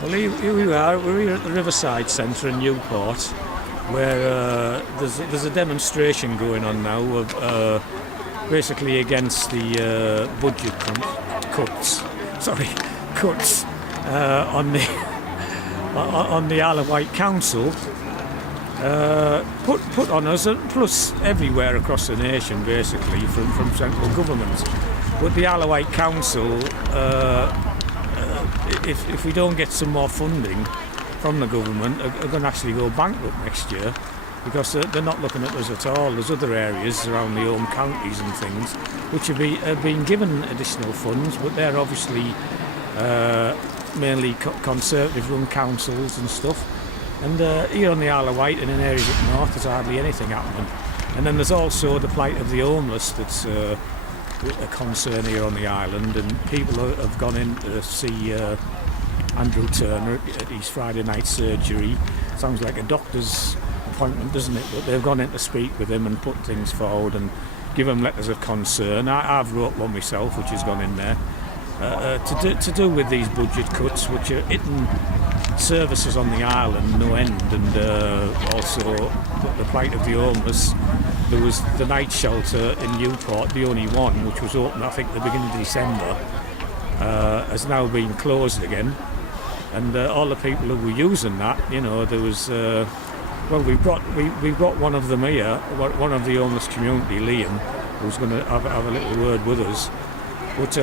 Well, here we are. We're here at the Riverside Centre in Newport, where there's a demonstration going on now of basically against the budget cuts. Sorry, cuts on the Isle of Wight Council. Put on us, plus everywhere across the nation, basically from central government. But the Isle of Wight Council, if we don't get some more funding from the government, are going to actually go bankrupt next year, because they're not looking at us at all. There's other areas around the home counties and things which have been given additional funds, but they're obviously mainly Conservative-run councils and stuff. And here on the Isle of Wight and in areas up north, there's hardly anything happening. And then there's also the plight of the homeless that's a concern here on the island, and people have gone in to see Andrew Turner at his Friday night surgery. Sounds like a doctor's appointment, doesn't it? But they've gone in to speak with him and put things forward and give him letters of concern. I've wrote one myself, which has gone in there to do with these budget cuts, which are hitting services on the island no end, and also the plight of the homeless. There was the night shelter in Newport, the only one, which was open I think at the beginning of December, has now been closed again. And all the people who were using that, you know, there was we brought one of them here, one of the homeless community, Liam, who's going to have a little word with us. But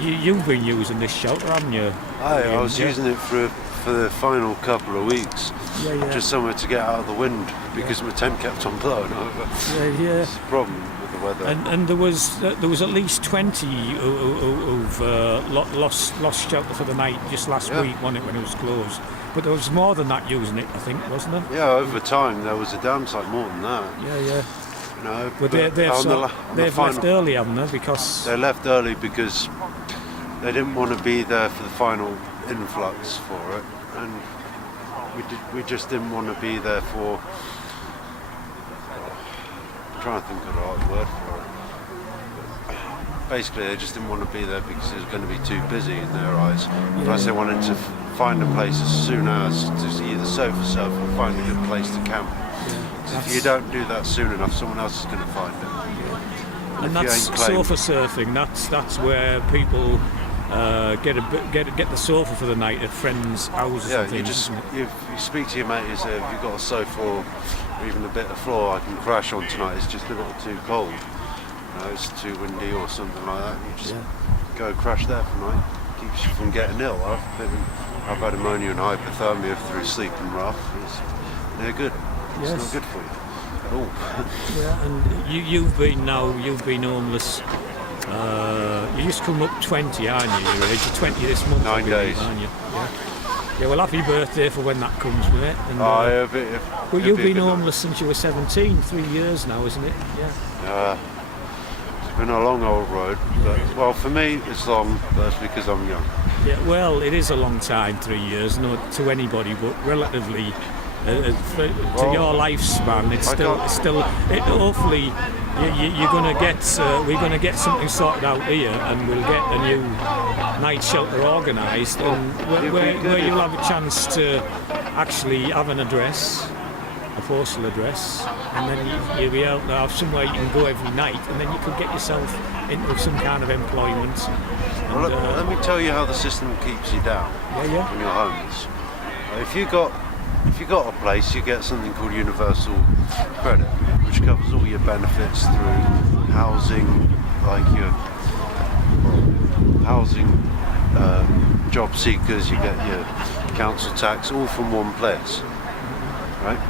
you've been using this shelter, haven't you? I was using it for the final couple of weeks, just somewhere to get out of the wind, because my tent kept on blowing over. It's a problem with the weather. And there was at least 20 who've lost shelter for the night just last week, wasn't it, when it was closed? But there was more than that using it, I think, wasn't there? Yeah, over time there was a downside more than that. Yeah. No, but they've left early, haven't they? Because they left early because they didn't want to be there for the final influx for it, and we just didn't want to be there for. I'm trying to think of the right word for it. Basically, they just didn't want to be there because it was going to be too busy in their eyes. Plus, they wanted to find a place as soon as to either sofa surf or find a good place to camp. If you don't do that soon enough, someone else is going to find it. And that's sofa surfing. That's where people get the sofa for the night at friends' houses. Yeah, and things, you speak to your mate. You say, "If you've got a sofa or even a bit of floor I can crash on tonight, it's just a little too cold. It's too windy or something like that. You just go crash there for night. Keeps you from getting ill. I've had pneumonia and hypothermia through sleeping rough. They're good. It's not good for you at all. Yeah, and you've been homeless. You just come up 20, aren't you? You're 20 this month. 9 days. Aren't you? Yeah, well, happy birthday for when that comes, mate. And, but you've been homeless since you were 17, 3 years now, isn't it? Yeah. It's been a long old road. But, well, for me, it's long. That's because I'm young. Yeah, well, it is a long time, 3 years, not to anybody, but relatively. To your lifespan, it's still. Hopefully, you're going to get. We're going to get something sorted out here, and we'll get a new night shelter organised, and where you'll have a chance to actually have an address, a postal address, and then you'll be able to have somewhere you can go every night, and then you could get yourself into some kind of employment. Well, let me tell you how the system keeps you down when you're homeless. If you got a place, you get something called universal credit, which covers all your benefits through housing, like your housing, job seekers. You get your council tax, all from one place, right?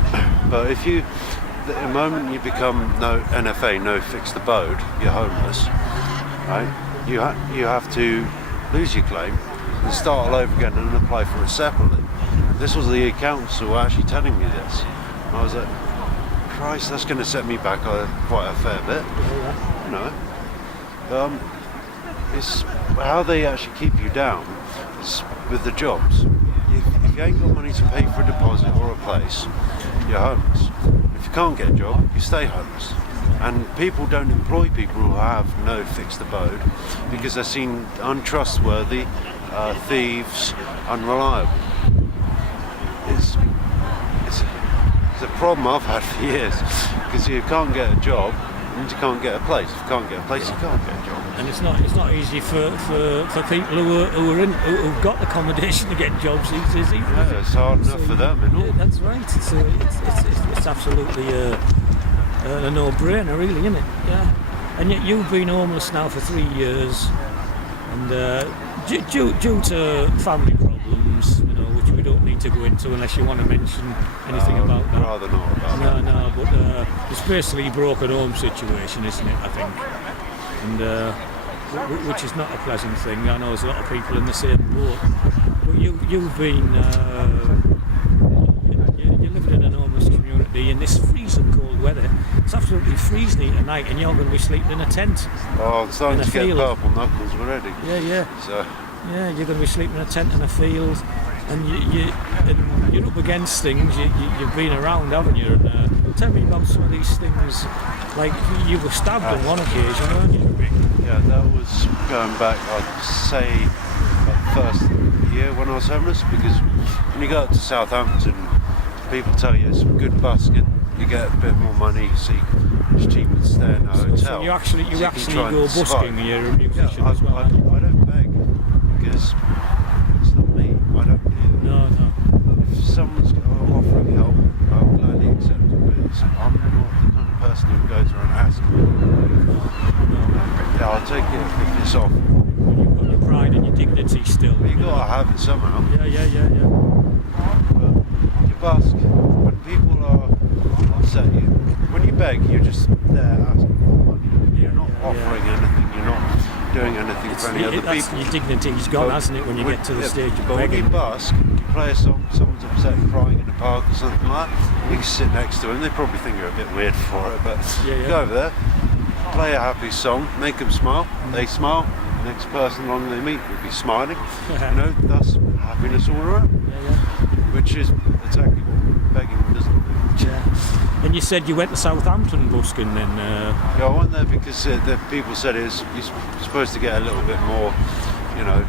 But the moment you become no NFA, no fixed abode, you're homeless, right? You have to lose your claim and start all over again and apply for it separately. This was the council actually telling me this. I was like, Christ, that's going to set me back quite a fair bit. It's how they actually keep you down is with the jobs. If you ain't got money to pay for a deposit or a place, you're homeless. If you can't get a job, you stay homeless. And people don't employ people who have no fixed abode because they're seen untrustworthy thieves, unreliable. It's a problem I've had for years, because you can't get a job and you can't get a place. If you can't get a place, you can't get a job. And it's not easy for people who've got accommodation to get jobs these days. Yeah, it's hard enough for them. Yeah, that's right. It's absolutely a no-brainer, really, isn't it? Yeah. And yet you've been homeless now for 3 years, and due to family problems, which we don't need to go into unless you want to mention anything about that. Rather not about that. No, but it's basically a broken home situation, isn't it, I think? And which is not a pleasant thing. I know there's a lot of people in the same boat. But you've been you lived in an homeless community in this freezing cold weather. It's absolutely freezing here tonight, and you're going to be sleeping in a tent. Oh, I'm starting to get purple knuckles already. Yeah. So. Yeah, you're going to be sleeping in a tent in a field, and you're up against things. You've been around, haven't you? And, tell me about some of these things. Like you were stabbed on one occasion, weren't you? Yeah, that was going back, I'd say, the first year when I was homeless, because when you go up to Southampton, people tell you it's good busking. You get a bit more money, so it's cheaper to stay in a hotel. So you actually go busking. You're a musician as well. I don't beg, because it's not me. I don't need it. No. If someone's offering help, I'll gladly accept it. But I'm not the kind of person who goes around asking. Yeah, I'll take it if it's off. You've got your pride and your dignity still. But you gotta have it somehow. Yeah. But you busk. When people are upset you, when you beg, you're just there asking for money. You're not offering anything. You're not doing anything for any other people. Your dignity's gone, hasn't it, when you get to the stage of but begging? When you busk, you play a song, someone's upset crying in the park or something like that, you can sit next to them. They probably think you're a bit weird for it, but go over there, play a happy song, make them smile, they smile, next person along they meet will be smiling. That's happiness all around. Which is exactly what begging doesn't do. Yeah. And you said you went to Southampton busking then? Yeah, I went there because the people said you're supposed to get a little bit more,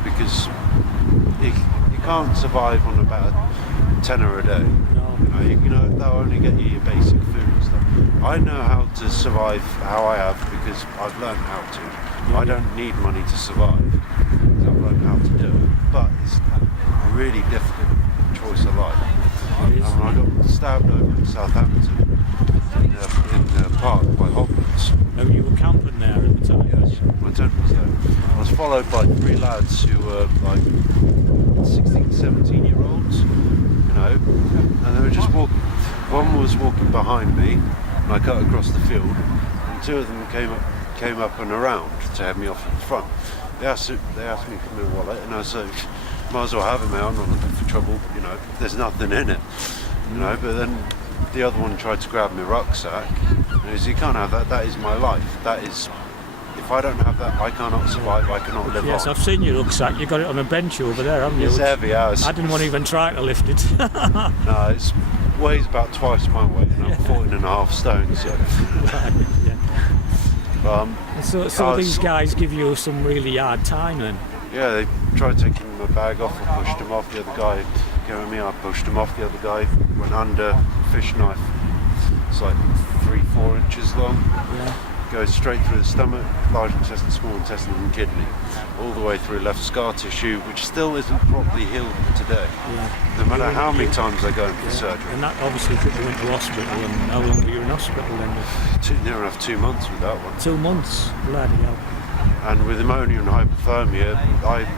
because you can't survive on about a tenner a day. No. They'll only get you your basic food and stuff. I know how to survive how I have because I've learned how to. I don't need money to survive because I've learned how to do it. But it's a really difficult choice of life. I got stabbed over in Southampton in the park by Hogwarts. Oh, you were camping there at the time? Yes, my tent was there. I was followed by 3 lads who were like 16, 17-year-olds, and they were just walking. One was walking behind me, and I cut across the field, and 2 of them came up and around to have me off at the front. They asked me for my wallet, and I said, might as well have it, mate, I'm not looking for trouble, there's nothing in it, but then the other one tried to grab my rucksack, and he said, you can't have that is my life, if I don't have that, I cannot survive, I cannot live on. Yes, I've seen your rucksack, you got it on a bench over there, haven't you? It's heavy as. I didn't want to even try to lift it. No, it weighs about twice my weight, and I'm 14.5 stone, so. So these guys give you some really hard time then? Yeah, they tried taking my bag off, I pushed him off, the other guy came at me, I pushed him off, the other guy went under, fish knife, it's like 3-4 inches long, goes straight through the stomach, large intestine, small intestine and kidney, all the way through left scar tissue, which still isn't properly healed today, no matter how many times I go in for surgery. And that obviously put you into hospital, and how long were you in hospital then? Near enough 2 months with that one. 2 months? Bloody hell. And with pneumonia and hypothermia,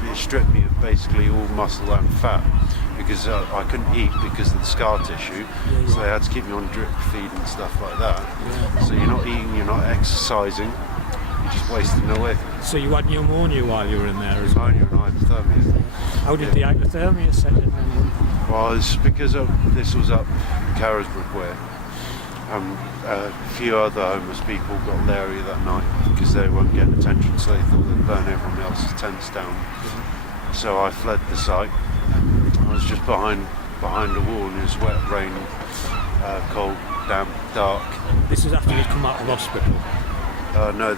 it stripped me of basically all muscle and fat because I couldn't eat because of the scar tissue. So they had to keep me on drip feed and stuff like that. So you're not eating, you're not exercising, you're just wasting away. So you had pneumonia while you were in there as well? Pneumonia and hypothermia. How did the hypothermia set in then? Well, it's because this was up Carisbrooke way. A few other homeless people got leery that night because they weren't getting attention, so they thought they'd burn everyone else's tents down. So I fled the site. I was just behind a wall, and it was wet, rain, cold, damp, dark. This is after you'd come out of hospital? No,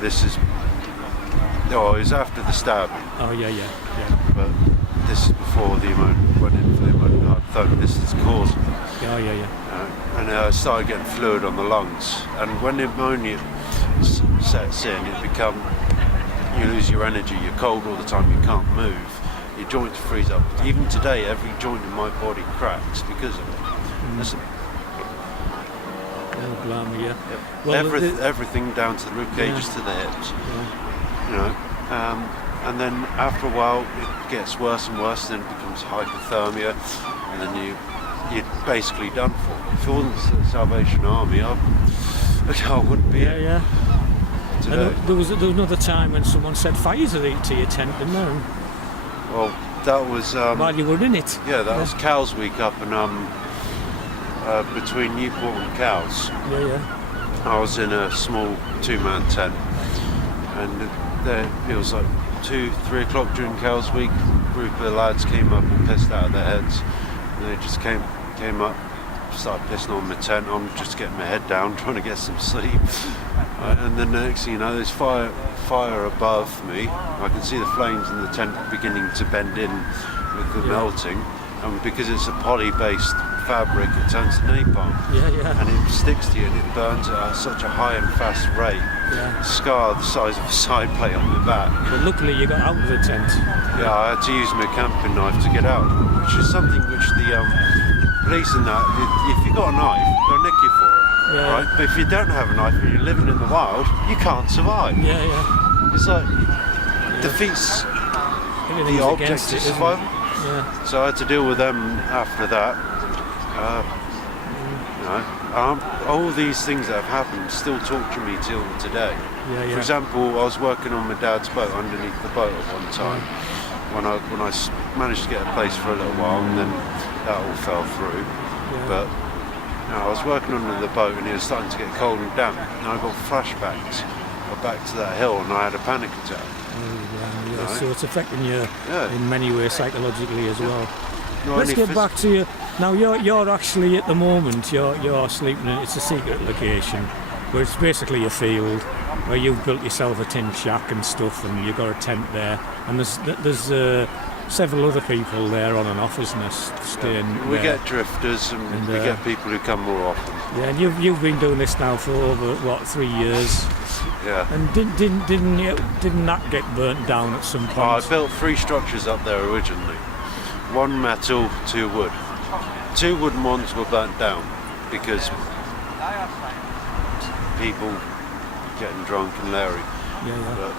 it was after the stab. Oh, yeah. But this is before the ammonia went into the ammonia. I thought this is the cause of it. Yeah. And I started getting fluid on the lungs. And when the ammonia sets in, you lose your energy. You're cold all the time. You can't move. Your joints freeze up. Even today, every joint in my body cracks because of it. Listen. Oh, blimey, yeah. Yep. Well, everything down to the rib cages to the hips. Yeah. You know, and then after a while it gets worse and worse. Then it becomes hypothermia, and then you're basically done for. If it wasn't the Salvation Army, I wouldn't be here. Yeah. Today. And there was another time when someone set fire to your tent, didn't there? Well, that was While you were in it. Yeah, that was Cows Week up and between Newport and Cows. Yeah. I was in a small 2-man tent, and it was like 2-3 o'clock during Cows Week. A group of lads came up and pissed out of their heads, and they just came up, started pissing on my tent. I'm just getting my head down, trying to get some sleep, and then the next thing you know, there's fire above me. I can see the flames in the tent beginning to bend in with the melting, and because it's a poly-based fabric, it turns to napalm. Yeah. And it sticks to you and it burns at such a high and fast rate. Yeah. Scar the size of a side plate on the back. But luckily you got out of the tent. Yeah, I had to use my camping knife to get out, which is something which the police and that, if you got a knife, they'll nick you for it, right? But if you don't have a knife and you're living in the wild, you can't survive. Yeah. It's like defeats the object of survival. Yeah. So I had to deal with them after that. All these things that have happened still torture me till today. Yeah. For example, I was working on my dad's boat underneath the boat at one time when I managed to get a place for a little while, and then that all fell through. Yeah. But I was working under the boat and it was starting to get cold and damp, and I got flashbacks back to that hill and I had a panic attack. Yeah. So it's affecting you in many ways psychologically as well. Not Let's get back to you. Now you're actually at the moment you're sleeping in, it's a secret location where it's basically a field where you've built yourself a tin shack and stuff, and you've got a tent there, and there's several other people there on and off, isn't there, staying we there. get drifters and we get people who come more often. Yeah, and you've been doing this now for over 3 years. Yeah. And didn't that get burnt down at some point? I built 3 structures up there originally. 1 metal, 2 wood. 2 wooden ones were burnt down because people getting drunk and leery. Yeah. But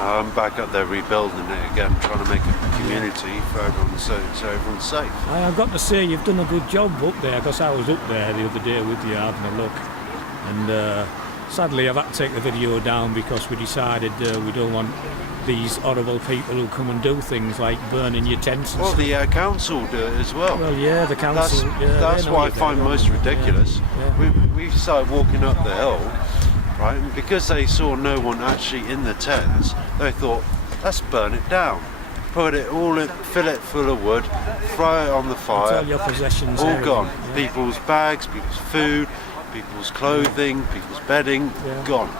I'm back up there rebuilding it again, trying to make a community for everyone, so everyone's safe. I've got to say you've done a good job up there, because I was up there the other day with you having a look, and sadly I've had to take the video down because we decided we don't want these horrible people who come and do things like burning your tents and Well, stuff. the council do it as well. Well, yeah, the council. That's what I find most ridiculous. Yeah. We started walking up the hill, right, and because they saw no one actually in the tents, they thought, let's burn it down. Put it all in, fill it full of wood, fry it on the fire. All your possessions. All everything. gone. Yeah. People's bags, people's food, people's clothing, people's bedding, gone.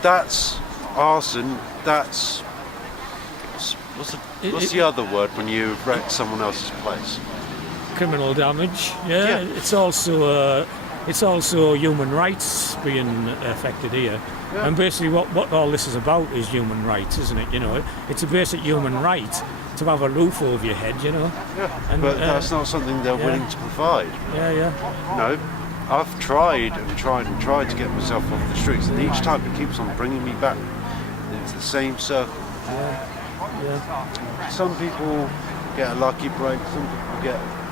That's arson. That's what's the other word when you wreck someone else's place? Criminal damage. Yeah. It's also human rights being affected here. Yeah. And basically what all this is about is human rights, isn't it? You know, it's a basic human right to have a roof over your head, you know. Yeah. And, but that's not something they're willing to provide. Yeah. No, I've tried to get myself off the streets, and each time it keeps on bringing me back into the same circle. Yeah. Some people get a lucky break, some people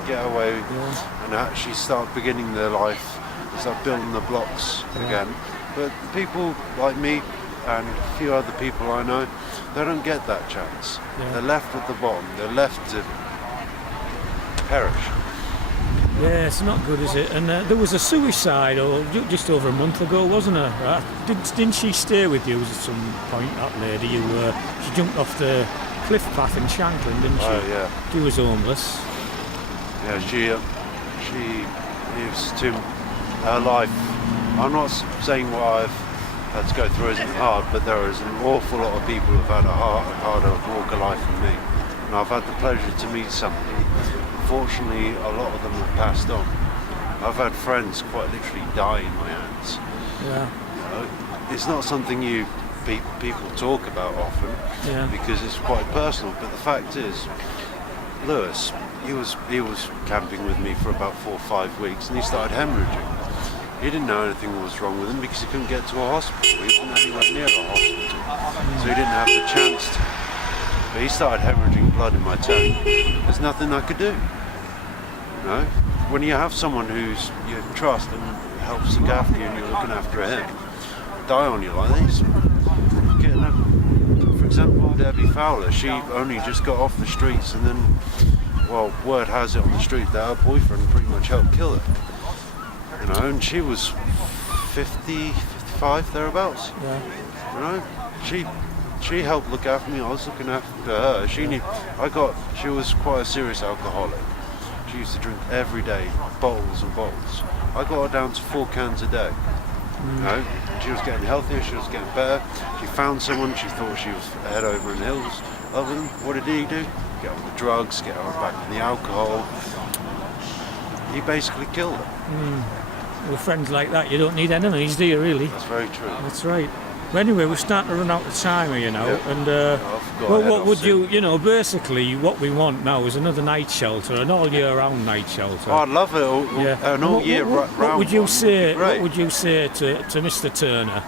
get away and actually start beginning their life, start building the blocks again. But people like me and a few other people I know, they don't get that chance. Yeah. They're left at the bottom. They're left to perish. Yeah, it's not good, is it? And there was a suicide just over a month ago, wasn't there? Right? Didn't she stay with you at some point, that lady? She jumped off the cliff path in Shanklin, didn't she? Oh, yeah. She was homeless. Yeah, she lives to her life. I'm not saying what I've had to go through isn't hard, but there is an awful lot of people who've had a harder walk of life than me. and I've had the pleasure to meet some of them. Unfortunately, a lot of them have passed on. I've had friends quite literally die in my hands. Yeah. It's not something people talk about often, because it's quite personal. But the fact is, Lewis, he was camping with me for about 4 or 5 weeks, and he started hemorrhaging. He didn't know anything was wrong with him because he couldn't get to a hospital. He wasn't anywhere near a hospital, so he didn't have the chance to. But he started hemorrhaging blood in my tent. There's nothing I could do. You know, when you have someone who's you trust and helps look after you, and you're looking after him, die on you like this. For example, Debbie Fowler, she only just got off the streets, and then, well, word has it on the street that her boyfriend pretty much helped kill her. You know, and she was 50, 55, thereabouts. Yeah. You know, she helped look after me. I was looking after her. She was quite a serious alcoholic. She used to drink every day, bottles and bottles. I got her down to 4 cans a day. You know, she was getting healthier, she was getting better. She found someone, she thought she was head over in the hills. Other than, what did he do? Get on the drugs, get her back on the alcohol. He basically killed her. With friends like that, you don't need enemies, do you, really? That's very true. That's right. But anyway, we're starting to run out of time, you know, and what would you know, basically what we want now is another night shelter, an all year round night shelter. Oh, I'd love it, an all year round. What would you say? What would you say to Mr. Turner?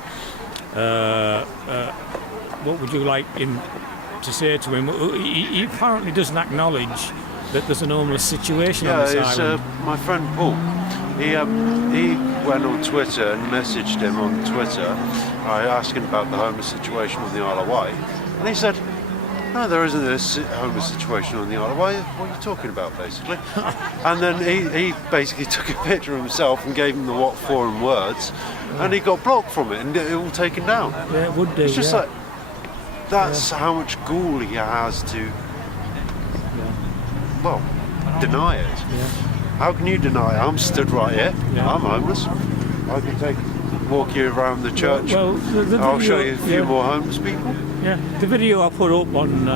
What would you like him to say to him? He apparently doesn't acknowledge that there's an homeless situation on this island. My friend Paul. He went on Twitter and messaged him on Twitter. I asked him about the homeless situation on the Isle of Wight, and he said, "No, there isn't a homeless situation on the Isle of Wight. What are you talking about, basically?" And then he basically took a picture of himself and gave him the what for in words, and he got blocked from it and it all taken down. Yeah, it would do. It's just like that's how much gall he has to, well, deny it. Yeah. How can you deny it? I'm stood right here. Yeah. I'm homeless. I can walk you around the church. Well, I'll show you a few more homeless people. Yeah, the video I put up on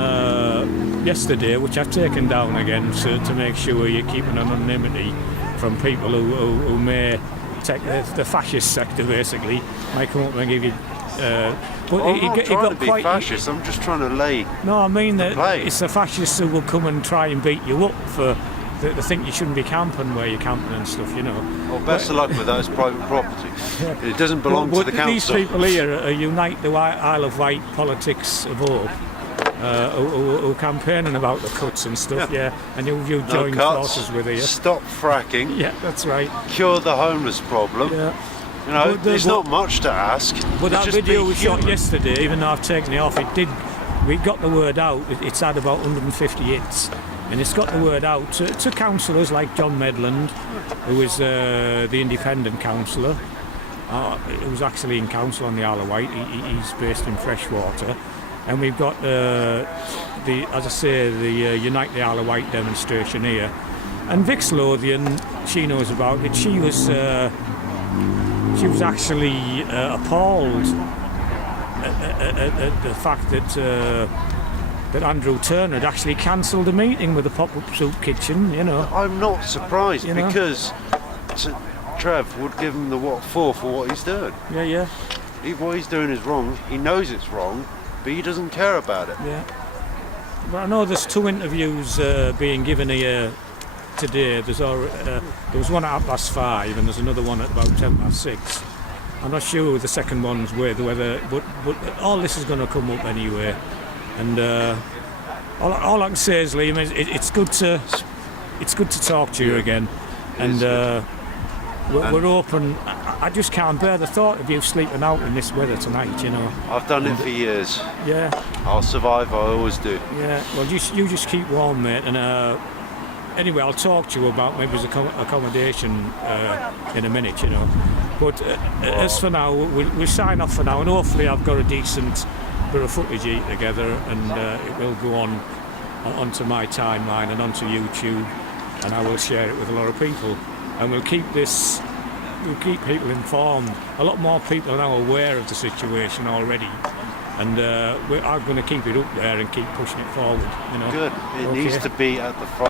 yesterday, which I've taken down again to make sure you're keeping anonymity from people who may take the fascist sector, basically, might come up and give you. But I'm not trying to be fascist. I'm just trying to lay. No, I mean that play. It's the fascists who will come and try and beat you up for. They think you shouldn't be camping where you're camping and stuff, you know. Well, best of luck with that. It's private property. Yeah. It doesn't belong to the council. These people here unite the Isle of Wight politics of hope, who are campaigning about the cuts and stuff, and you join forces with it. Stop fracking. Yeah, that's right. Cure the homeless problem. Yeah. You know, there's not much to ask. But that video we shot yesterday, even though I've taken it off, we got the word out. It's had about 150 hits. And it's got the word out to councillors like John Medland, who is the independent councillor, who's actually in council on the Isle of Wight. He's based in Freshwater. And we've got the Unite the Isle of Wight demonstration here. And Vic's Lothian, she knows about it. She was actually appalled at the fact that Andrew Turner had actually cancelled a meeting with the pop-up soup kitchen, you know. I'm not surprised because Trev would give him the what for what he's doing. Yeah. What he's doing is wrong. He knows it's wrong, but he doesn't care about it. Yeah. But I know there's 2 interviews being given here today. There was one at 5:30 and there's another one at about 6:10. I'm not sure who the second one's with, but all this is going to come up anyway. And all I can say is, Liam, it's good to talk to you again, and we're open. I just can't bear the thought of you sleeping out in this weather tonight. You know. I've done it for years. Yeah. I'll survive. I always do. Yeah. Well, you just keep warm, mate. And anyway, I'll talk to you about maybe accommodation in a minute. You know. But as for now, we'll sign off for now, and hopefully I've got a decent bit of footage together, and it will go onto my timeline and onto YouTube, and I will share it with a lot of people, and we'll keep people informed. A lot more people are now aware of the situation already, And I'm going to keep it up there and keep pushing it forward. You know. Good. It Okay. needs to be at the front.